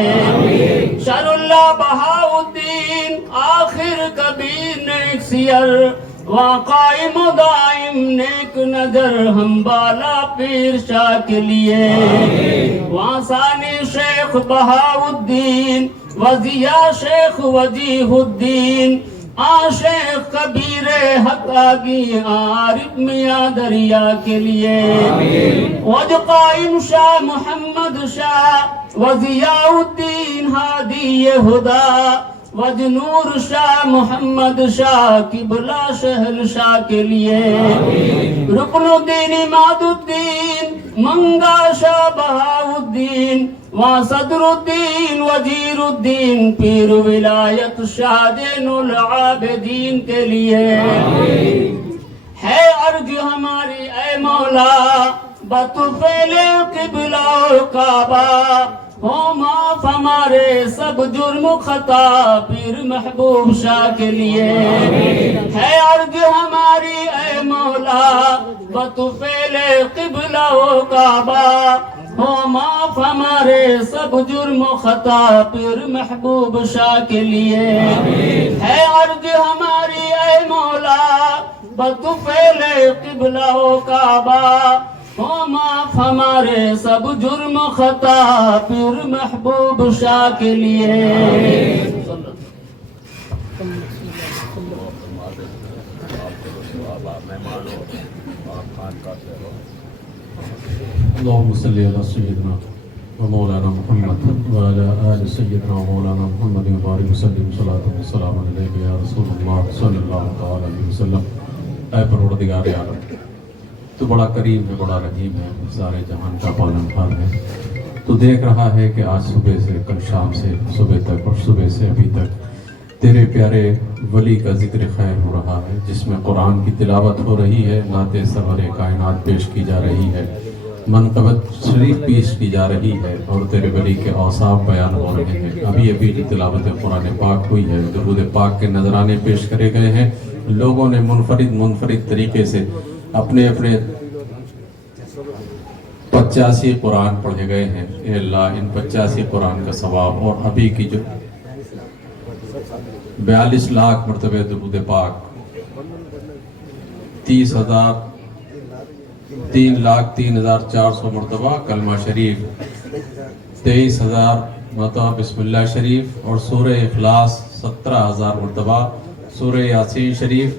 شر اللہ بہاؤالدین آخر کبیر نیک سیر وہاں قائم و دائم نیک نظر ہم بالا پیر شاہ کے لیے وہاں ثانی شیخ بہاؤالدین وضیاء شیخ وجیہ الدین شیخ کبیر حق آگی عارف میاں دریا کے لیے وج قائم شاہ محمد شاہ وضیاء الدین ہادی ہدا وج نور شاہ محمد شاہ قبلہ شہل شاہ کے لیے رکن الدین عماد الدین منگا شاہ بہاؤالدین وہاں صدر الدین وزیر الدین پیر ولایت شاہ زین العابدین کے لیے ہے عرض ہماری اے مولا بطفیل قبلہ و کعبہ ہو معاف ہمارے سب جرم خطا پیر محبوب شاہ کے لیے ہے عرض ہماری اے مولا بطفیل قبلہ و کعبہ ہو معاف ہمارے سب جرم و خطا پھر محبوب شاہ کے لیے ہے عرض ہماری اے مولا بطفیل قبلہ و کعبہ ہو معاف ہمارے سب جرم و خطا پھر محبوب شاہ کے لیے اللهم صل على سيدنا ومولانا محمد وعلى آل سيدنا ومولانا محمد وبارك وسلم صلاة والسلام عليك يا رسول الله صلی اللہ تعالی علیہ وسلم۔ اے پروردگار عالم، تو بڑا کریم ہے، بڑا رحیم ہے، سارے جہان کا پالنہار ہے۔ تو دیکھ رہا ہے کہ آج صبح سے کل شام سے صبح تک اور صبح سے ابھی تک تیرے پیارے ولی کا ذکر خیر ہو رہا ہے، جس میں قرآن کی تلاوت ہو رہی ہے، نعت سرور کائنات پیش کی جا رہی ہے، منقبت شریف پیش کی جا رہی ہے، اور تیرے ولی کے اوصاف بیان ہو رہے ہیں۔ ابھی ابھی جو تلاوت قرآن پاک ہوئی ہے، درود پاک کے نذرانے پیش کرے گئے ہیں۔ لوگوں نے منفرد طریقے سے اپنے 85 قرآن پڑھے گئے ہیں۔ اے اللہ ان 85 قرآن کا ثواب اور ابھی کی جو 42 لاکھ مرتبہ درود پاک، 3,03,400 مرتبہ کلمہ شریف، 23,000 مرتبہ بسم اللہ شریف، اور سورہ اخلاص 17,000 مرتبہ، سورہ یاسین شریف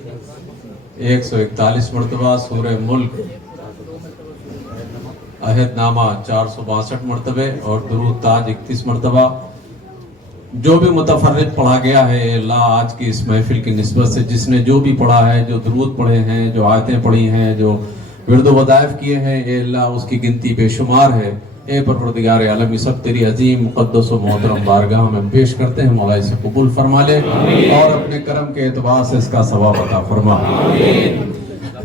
141 مرتبہ، سورہ ملک عہد نامہ 462 مرتبہ، اور درود تاج 31 مرتبہ۔ جو بھی متفرق پڑھا گیا ہے، اے اللہ آج کی اس محفل کی نسبت سے جس نے جو بھی پڑھا ہے، جو درود پڑھے ہیں، جو آیتیں پڑھی ہیں، جو ورد و وظائف کیے ہیں، اے اللہ اس کی گنتی بے شمار ہے۔ اے پروردگار عالم، یہ سب تیری عظیم مقدس و محترم بارگاہ میں پیش کرتے ہیں، مولا اسے قبول فرما لے اور اپنے کرم کے اعتبار سے اس کا ثواب عطا فرما۔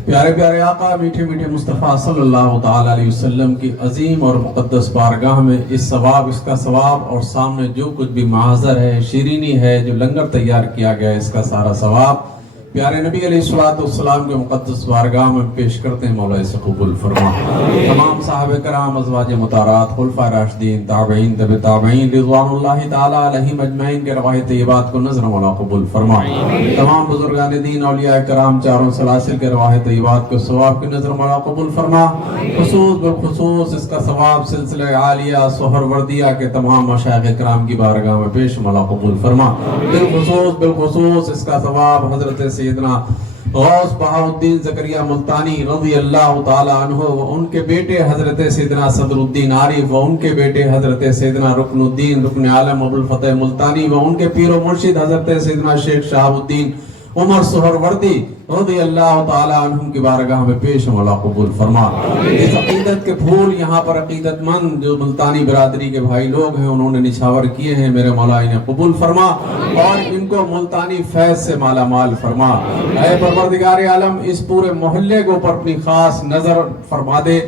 پیارے پیارے آقا، میٹھے میٹھے مصطفیٰ صلی اللہ تعالی علیہ وسلم کی عظیم اور مقدس بارگاہ میں اس کا ثواب اور سامنے جو کچھ بھی محاضر ہے، شیرینی ہے، جو لنگر تیار کیا گیا ہے، اس کا سارا ثواب پیارے نبی علیہ السلام کے مقدس بارگاہ میں پیش کرتے ہیں، مولا اسے قبول فرما۔ تمام صحابہ کرام، ازواج مطہرات، خلفائے راشدین، تابعین، تبع تابعین رضوان اللہ تعالی علیہم اجمعین کے ارواح طیبات کو نذر مولا قبول فرما۔ تمام بزرگان دین، اولیاء کرام، چاروں سلاسل کے ارواح طیبات کو ثواب کی نذر مولا قبول فرما۔ بالخصوص اس کا ثواب سلسلہ عالیہ سہروردیہ کے تمام مشائخ کرام کی بارگاہ میں پیش مولا قبول فرما۔ بالخصوص اس کا ثواب حضرت سیدنا غوث بہاؤالدین زکریا ملتانی رضی اللہ تعالی عنہ و ان کے بیٹے حضرت سیدنا صدر الدین عارف و ان کے بیٹے حضرت سیدنا رکن الدین رکن عالم ابوالفتح ملتانی و ان کے پیر و مرشد حضرت سیدنا شیخ شہاب الدین عمر سہروردی رضی اللہ تعالی عنہم کی بارگاہ میں پیش مولا قبول فرما۔ اس عقیدت کے پھول یہاں پر عقیدت مند جو ملتانی برادری کے بھائی لوگ ہیں انہوں نے نچھاور کیے ہیں، میرے مولا انہیں قبول فرما اور ان کو ملتانی فیض سے مالا مال فرما۔ اے پروردگار عالم، اس پورے محلے کو پر اپنی خاص نظر فرما دے،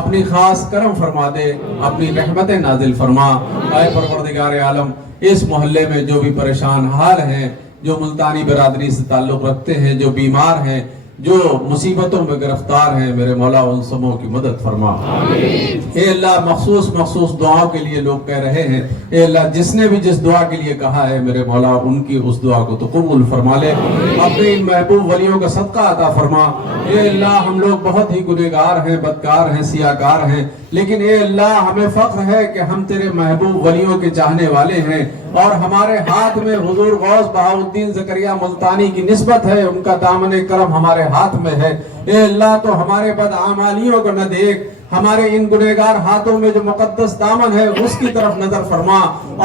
اپنی خاص کرم فرما دے، اپنی رحمت نازل فرما۔ اے پروردگار عالم، اس محلے میں جو بھی پریشان حال ہیں، جو ملتانی برادری سے تعلق رکھتے ہیں، جو بیمار ہیں، جو مصیبتوں میں گرفتار ہیں، میرے مولا ان سبوں کی مدد فرما۔ اے اللہ مخصوص دعاؤں کے لیے لوگ کہہ رہے ہیں، اے اللہ جس نے بھی جس دعا کے لیے کہا ہے، میرے مولا ان کی اس دعا کو تو قبول فرما لے، اپنے ان محبوب ولیوں کا صدقہ عطا فرما۔ اے اللہ ہم لوگ بہت ہی گنہگار ہیں، بدکار ہیں، سیاہکار ہیں، لیکن اے اللہ ہمیں فخر ہے کہ ہم تیرے محبوب ولیوں کے چاہنے والے ہیں، اور ہمارے ہاتھ میں حضور غوث بہاؤالدین زکریا ملتانی کی نسبت ہے، ان کا دامن کرم ہمارے ہاتھ میں ہے۔ اے اللہ تو ہمارے بدعمالیوں کو نہ دیکھ، ہمارے ان گنہگار ہاتھوں میں جو مقدس دامن ہے اس کی طرف نظر فرما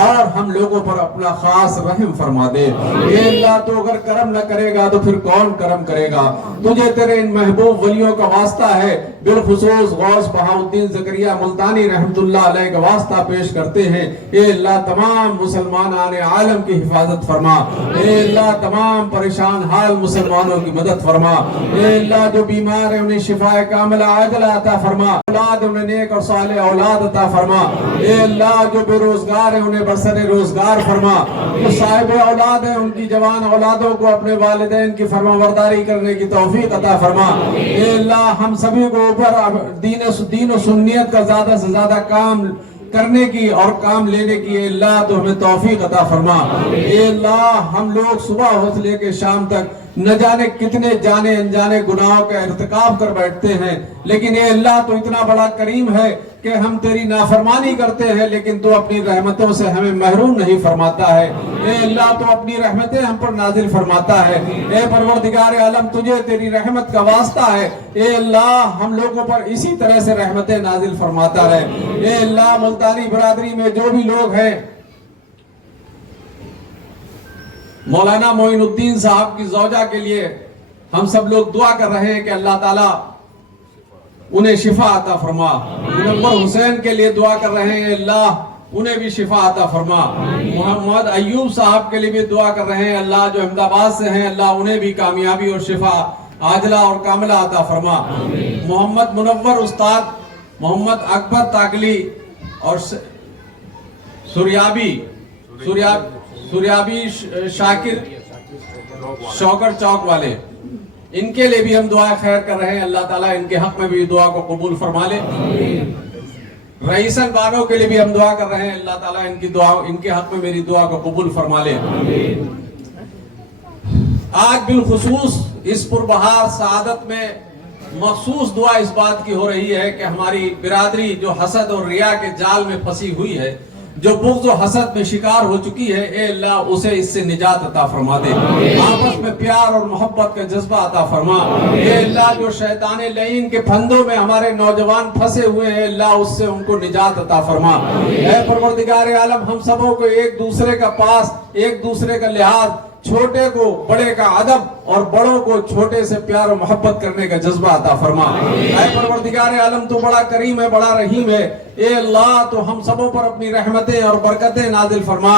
اور ہم لوگوں پر اپنا خاص رحم فرما دے۔ اے اللہ تو اگر کرم نہ کرے گا تو پھر کون کرم کرے گا؟ تجھے تیرے ان محبوب ولیوں کا واسطہ ہے، بالخصوص غوث بہاؤالدین زکریا ملتانی رحمت اللہ علیہ کا واسطہ پیش کرتے ہیں۔ اے اللہ تمام مسلمانان عالم کی حفاظت فرما، اے اللہ تمام پریشان حال مسلمانوں کی مدد فرما، اے اللہ جو بیمار ہیں انہیں شفاء کاملہ عاجلہ عطا فرما، اولاد انہیں نیک اور صالح اولاد عطا فرما، اے اللہ جو بے روزگار ہیں انہیں برسر روزگار فرما، جو صاحب اولاد ہیں ان کی جوان اولادوں کو اپنے والدین کی فرمانبرداری کرنے کی توفیق عطا فرما۔ اے اللہ ہم سبھی کو اوپر دین و سنیت کا زیادہ سے زیادہ کام کرنے کی اور کام لینے کی اے اللہ تو ہمیں توفیق عطا فرما۔ اے اللہ ہم لوگ صبح سے لے کے شام تک نہ جانے کتنے جانے انجانے گناہوں کا ارتکاب کر بیٹھتے ہیں، لیکن اے اللہ تو اتنا بڑا کریم ہے کہ ہم تیری نافرمانی کرتے ہیں لیکن تو اپنی رحمتوں سے ہمیں محروم نہیں فرماتا ہے۔ اے اللہ تو اپنی رحمتیں ہم پر نازل فرماتا ہے۔ اے پروردگار عالم تجھے تیری رحمت کا واسطہ ہے، اے اللہ ہم لوگوں پر اسی طرح سے رحمتیں نازل فرماتا ہے۔ اے اللہ ملتانی برادری میں جو بھی لوگ ہیں، مولانا معین الدین صاحب کی زوجہ کے لیے ہم سب لوگ دعا کر رہے ہیں کہ اللہ تعالیٰ انہیں شفا عطا فرما۔ منور حسین کے لیے دعا کر رہے ہیں، اللہ انہیں بھی شفا عطا فرما۔ محمد ایوب صاحب کے لیے بھی دعا کر رہے ہیں، اللہ جو احمد آباد سے ہیں اللہ انہیں بھی کامیابی اور شفا عاجلہ اور کاملہ عطا فرما۔ محمد منور استاد محمد اکبر تاکلی اور سوریابی شاکر شوکر چوک والے، ان کے لیے بھی ہم دعا خیر کر رہے ہیں، اللہ تعالیٰ ان کے حق میں بھی دعا کو قبول فرما لے۔ رئیسن بانوں کے لیے بھی ہم دعا کر رہے ہیں، اللہ تعالیٰ ان کے حق میں میری دعا کو قبول فرما لے۔ آج بالخصوص اس پربہار سعادت میں مخصوص دعا اس بات کی ہو رہی ہے کہ ہماری برادری جو حسد اور ریا کے جال میں پھنسی ہوئی ہے، جو بغض و حسد میں شکار ہو چکی ہے، اے اللہ اسے اس سے نجات عطا فرما دے۔ آپس میں پیار اور محبت کا جذبہ عطا فرما۔ اے اللہ جو شیطان لعین کے پھندوں میں ہمارے نوجوان پھنسے ہوئے ہیں، اللہ اس سے ان کو نجات عطا فرما۔ اے پروردگار عالم ہم سبوں کو ایک دوسرے کا پاس، ایک دوسرے کا لحاظ، چھوٹے کو بڑے کا ادب اور بڑوں کو چھوٹے سے پیار و محبت کرنے کا جذبہ عطا فرما۔ اے پروردگار عالم تو بڑا کریم ہے، بڑا رحیم ہے، اے اللہ تو ہم سبوں پر اپنی رحمتیں اور برکتیں نازل فرما۔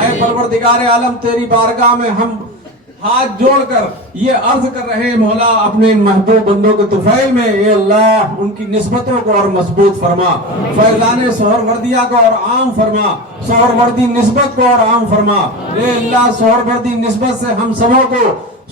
اے پروردگار عالم تیری بارگاہ میں ہم ہاتھ جوڑ کر یہ عرض کر رہے ہیں، مولا اپنے ان محبوب بندوں کے طفیل میں اے اللہ ان کی نسبتوں کو اور مضبوط فرما، فیضان سہروردیہ کو اور عام فرما، سہروردی نسبت کو اور عام فرما۔ اے اللہ سہروردی نسبت سے ہم سبوں کو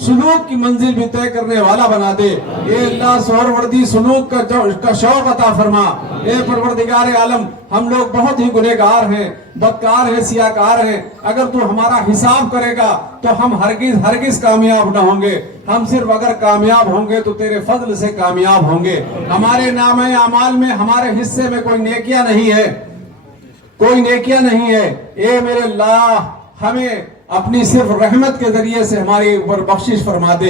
سلوک کی منزل بھی طے کرنے والا بنا دے۔ اے اللہ سہروردی سلوک کا شوق عطا فرما۔ اے پروردگار عالم ہم لوگ بہت ہی گنہگار ہیں، بدکار ہیں، سیاکار ہیں، اگر تو ہمارا حساب کرے گا تو ہم ہرگز کامیاب نہ ہوں گے۔ ہم صرف اگر کامیاب ہوں گے تو تیرے فضل سے کامیاب ہوں گے۔ ہمارے نامہ اعمال میں ہمارے حصے میں کوئی نیکیاں نہیں ہے، کوئی نیکیاں نہیں ہے۔ اے میرے اللہ ہمیں اپنی صرف رحمت کے ذریعے سے ہماری اوپر بخشش فرما دے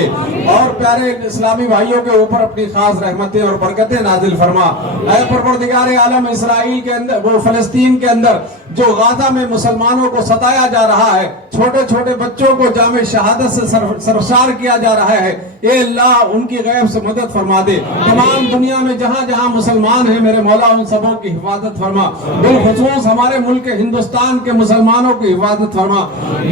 اور پیارے اسلامی بھائیوں کے اوپر اپنی خاص رحمتیں اور برکتیں نازل فرما۔ اے پروردگار عالم اسرائیل کے اندر، وہ فلسطین کے اندر جو غازہ میں مسلمانوں کو ستایا جا رہا ہے، چھوٹے چھوٹے بچوں کو جامع شہادت سے سرشار کیا جا رہا ہے، اے اللہ ان کی غیب سے مدد فرما دے۔ تمام دنیا میں جہاں جہاں مسلمان ہیں میرے مولا ان سبوں کی حفاظت فرما، بالخصوص ہمارے ملک ہندوستان کے مسلمانوں کی حفاظت فرما۔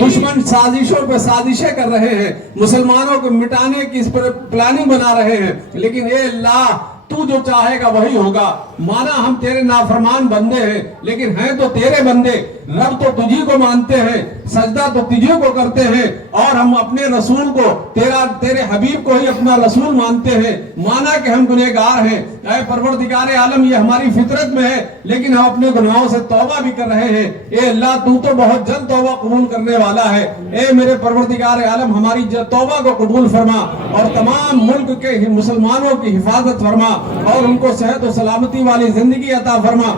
دشمن سازشوں پہ سازشیں کر رہے ہیں، مسلمانوں کو مٹانے کی اس پر پلاننگ بنا رہے ہیں، لیکن اے اللہ تو جو چاہے گا وہی ہوگا۔ مانا ہم تیرے نافرمان بندے ہیں لیکن ہیں تو تیرے بندے، رب تو تجھی کو مانتے ہیں، سجدہ تو تجھی کو کرتے ہیں، اور ہم اپنے رسول کو تیرے حبیب کو ہی اپنا رسول مانتے ہیں، مانا کہ ہم گنہگار ہیں۔ اے پروردگار عالم یہ ہماری فطرت میں ہے لیکن ہم اپنے گناہوں سے توبہ بھی کر رہے ہیں۔ اے اللہ تو بہت جلد توبہ قبول کرنے والا ہے۔ اے میرے پروردگار عالم ہماری توبہ کو قبول فرما اور تمام ملک کے مسلمانوں کی حفاظت فرما اور ان کو صحت و سلامتی والی زندگی عطا فرما۔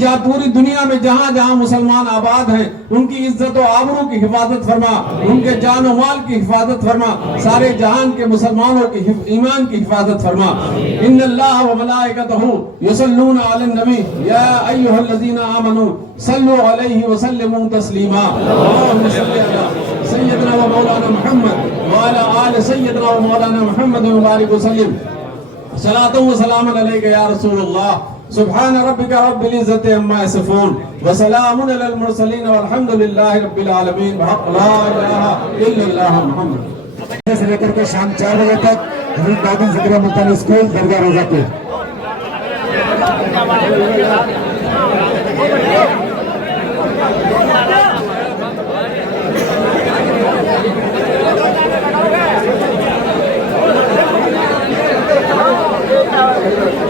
جہاں پوری دنیا میں جہاں جہاں مسلمان آباد ہیں ان کی عزت و آبرو کی حفاظت فرما، ان کے جان و مال کی حفاظت فرما، سارے جہان کے مسلمانوں کی ایمان کی حفاظت فرما۔ ان اللہ و ملائکتہ یصلون علی النبی یا ایھا الذین آمنوا صلوا علیہ وسلموا تسلیما۔ اللہم صل علی سیدنا و مولانا محمد وعلی آل سیدنا و مولانا محمد وبارک وسلم۔ صلاۃ و سلام علیک یا رسول اللہ۔ سبحان ربک رب العزت عما یصفون وسلام علی المرسلین والحمد للہ رب العالمین بحق لا الہ الا اللہ محمد۔ سے لے کر کے شام 4 بجے تک حضرت دادن ذکر ملتانی اسکول درگاہ روزہ پہ۔ Thank you.